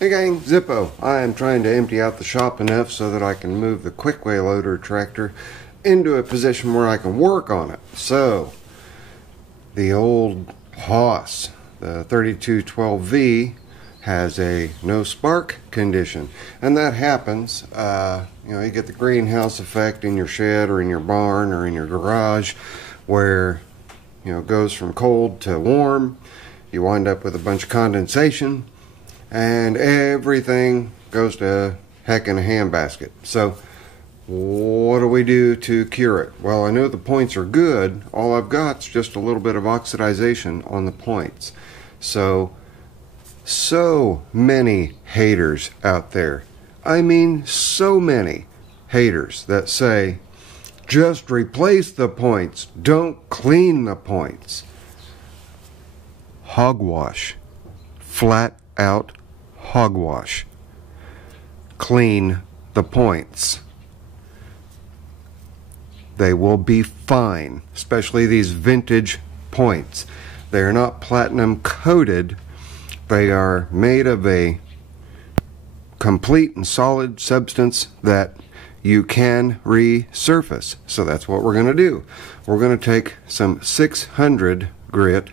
Hey gang, Zippo. I am trying to empty out the shop enough so that I can move the quickway loader tractor into a position where I can work on it. So, the old Haas, the 3212V, has a no spark condition. And that happens, you get the greenhouse effect in your shed or in your barn or in your garage where, it goes from cold to warm. You wind up with a bunch of condensation and everything goes to heck in a handbasket. So what do we do to cure it? Well, I know the points are good. All I've got is just a little bit of oxidization on the points. So many haters out there. I mean, so many haters that say, just replace the points, don't clean the points. Hogwash. Flat out hogwash. Clean the points. They will be fine, especially these vintage points. They are not platinum coated. They are made of a complete and solid substance that you can resurface. So that's what we're going to do. We're going to take some 600 grit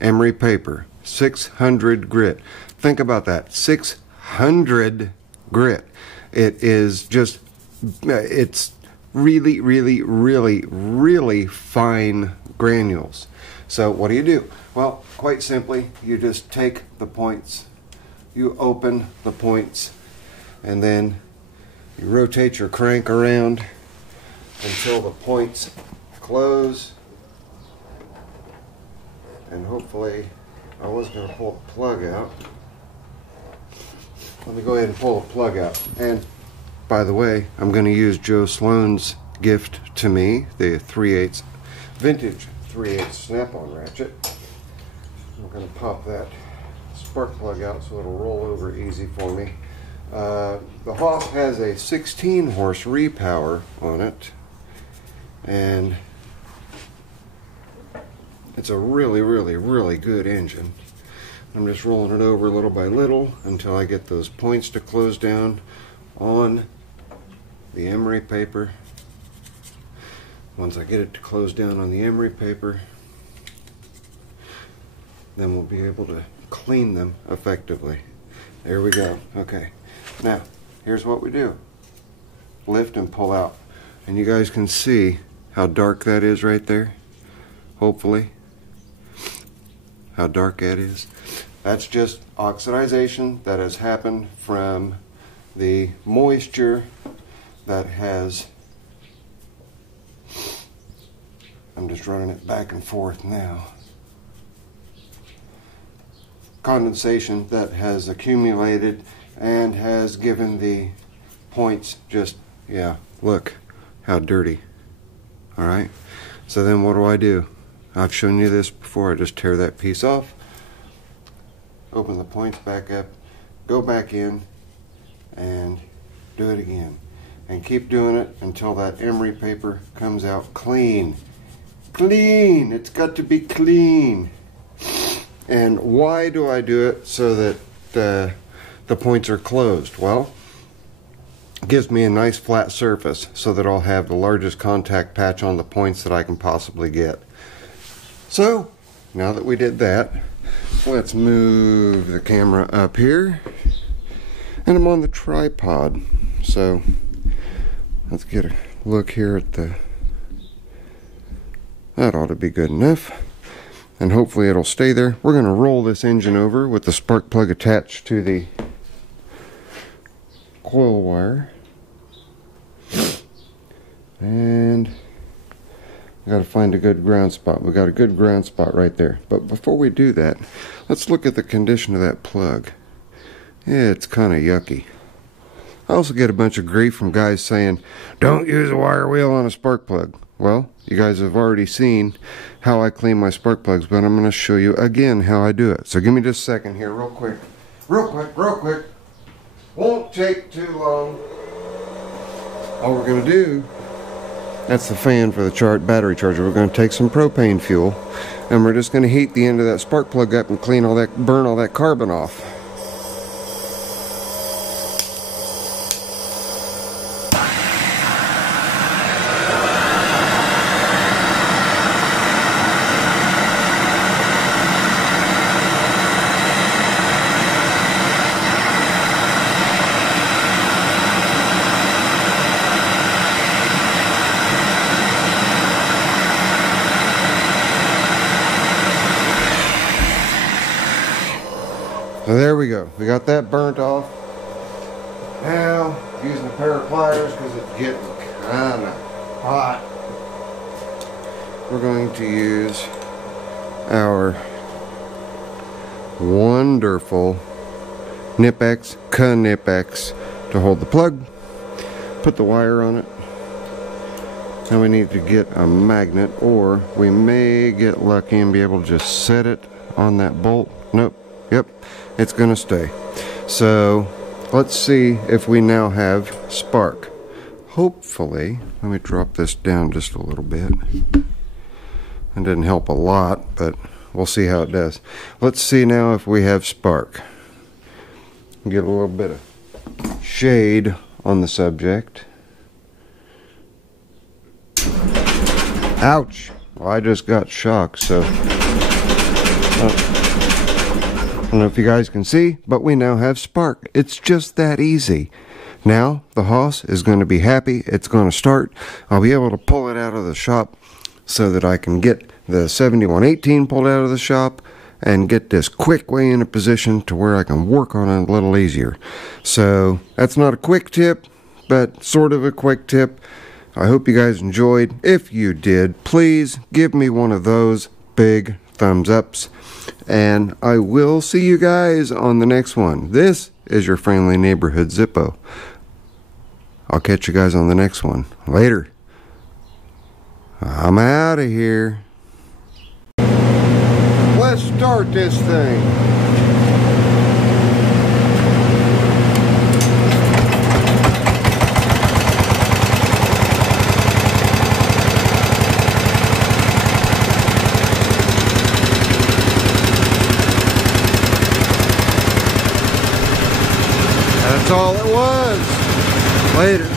emery paper. 600 grit. Think about that. 600 grit. It is just, it's really, really, really, really fine granules. So what do? Well, quite simply, you just take the points, you open the points, and then you rotate your crank around until the points close. And hopefully, I was going to pull the plug out. Let me go ahead and pull the plug out. And by the way, I'm going to use Joe Sloan's gift to me, the 3/8 vintage 3/8 snap-on ratchet. I'm going to pop that spark plug out so it'll roll over easy for me. The Haas has a 16 horse repower on it, and it's a really, really, really good engine. I'm just rolling it over little by little until I get those points to close down on the emery paper. Once I get it to close down on the emery paper, then we'll be able to clean them effectively. There we go. Okay. Now, here's what we do. Lift and pull out. And you guys can see how dark that is right there. Hopefully. How dark that is. That's just oxidization that has happened from the moisture that has, I'm just running it back and forth now, condensation that has accumulated and has given the points just, look how dirty. Alright, so then what do? I've shown you this before. I just tear that piece off, open the points back up, go back in, and do it again. And keep doing it until that emery paper comes out clean. Clean! It's got to be clean. And why do I do it so that the points are closed? Well, it gives me a nice flat surface so that I'll have the largest contact patch on the points that I can possibly get. So, now that we did that, let's move the camera up here. And I'm on the tripod. So, let's get a look here at the... That ought to be good enough. And hopefully it'll stay there. We're going to roll this engine over with the spark plug attached to the coil wire. And we got to find a good ground spot. We got a good ground spot right there. But before we do that, let's look at the condition of that plug. Yeah, it's kind of yucky. I also get a bunch of grief from guys saying, don't use a wire wheel on a spark plug. Well, you guys have already seen how I clean my spark plugs, but I'm going to show you again how I do it. So give me just a second here, real quick. Real quick. Won't take too long. All we're going to do, that's the fan for the battery charger. We're going to take some propane fuel, and we're just going to heat the end of that spark plug up and clean all that, burn all that carbon off. there we go. We got that burnt off. Now, using a pair of pliers because it's getting kind of hot. We're going to use our wonderful Knipex to hold the plug. Put the wire on it. Now we need to get a magnet, or we may get lucky and be able to just set it on that bolt. Nope. Yep. It's going to stay. So let's see if we now have spark. Hopefully, let me drop this down just a little bit. It didn't help a lot, but we'll see how it does. Let's see now if we have spark. Get a little bit of shade on the subject. Ouch! Well, I just got shocked, so I don't know if you guys can see, but we now have spark. It's just that easy. Now the hoss is going to be happy. It's going to start. I'll be able to pull it out of the shop so that I can get the 7118 pulled out of the shop and get this quick way in a position to where I can work on it a little easier. So that's not a quick tip, but sort of a quick tip. I hope you guys enjoyed. If you did, please give me one of those big thumbs ups, and I will see you guys on the next one. This is your friendly neighborhood Zippo. I'll catch you guys on the next one. Later. I'm out of here. Let's start this thing. That's all it was. Later.